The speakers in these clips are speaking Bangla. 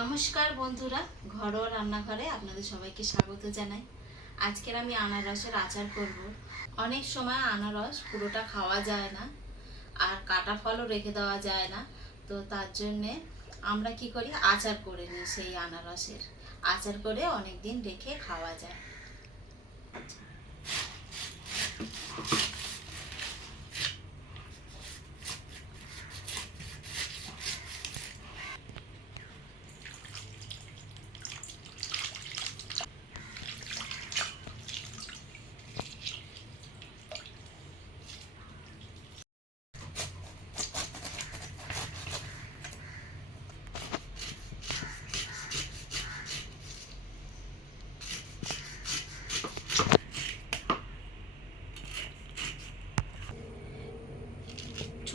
নমস্কার বন্ধুরা, ঘরোয়া রান্নাঘরে আপনাদের সবাইকে স্বাগত জানাই। আজকের আমি আনারসের আচার করব। অনেক সময় আনারস পুরোটা খাওয়া যায় না, আর কাটা ফলও রেখে দেওয়া যায় না। তো তার জন্যে আমরা কি করি, আচার করে নিই। সেই আনারসের আচার করে অনেক দিন রেখে খাওয়া যায়।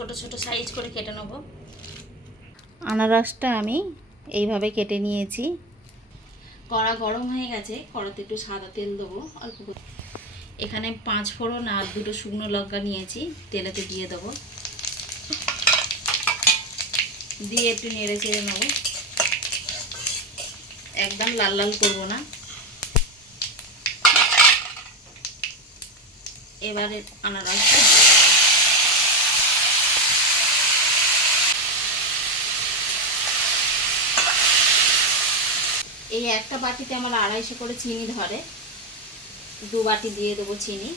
ছোট ছোট সাইজ করে কেটে নেব। আনারসটা আমি এইভাবে কেটে নিয়েছি। কড়া গরম হয়ে গেছে, কড়াতে একটু সাদা তেল দেবো অল্প করে। এখানে 5 ফোড়ন আর 2টো শুকনো লঙ্কা নিয়েছি, তেলেতে দিয়ে দেবো। দিয়ে একটু নেড়ে চেড়ে নেবো, একদম লাল লাল করবো না। এবারে আনারসটা এই একটা বাটিতে আমার 250 করে চিনি ধরে, 2 বাটি দিয়ে দেবো চিনি।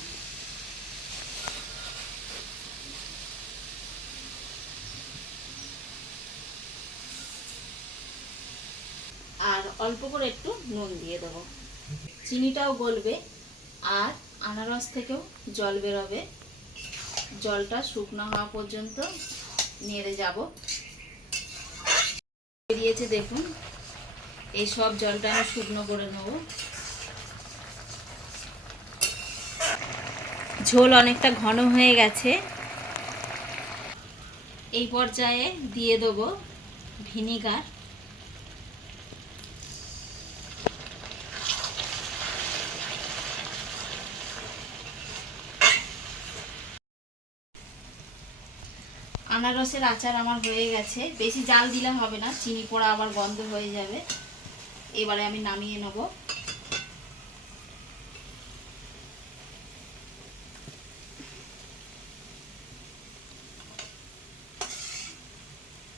আর অল্প করে একটু নুন দিয়ে দেবো। চিনিটাও গলবে আর আনারস থেকেও জল বেরোবে। জলটা শুকনো হওয়া পর্যন্ত নেড়ে যাব। বেরিয়েছে দেখুন, এই সব জলটা আমি শুকনো করে নেব। ঝোল অনেকটা ঘন হয়ে গেছে। এই পর্যায়ে দিয়ে দেবো ভিনিগার। আনারসের আচার আমার হয়ে গেছে। বেশি জাল দিলে হবে না, চিনি পোড়া আবার গন্ধ হয়ে যাবে। এবারে আমি নামিয়ে নেব।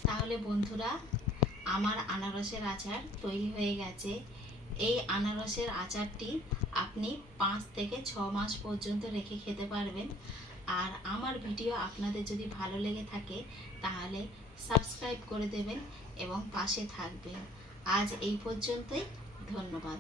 তাহলে বন্ধুরা, আমার আনারসের আচার তৈরি হয়ে গেছে। এই আনারসের আচারটি আপনি 5 থেকে 6 মাস পর্যন্ত রেখে খেতে পারবেন। আর আমার ভিডিও আপনাদের যদি ভালো লেগে থাকে তাহলে সাবস্ক্রাইব করে দেবেন এবং পাশে থাকবেন। আজ এই পর্যন্তই, ধন্যবাদ।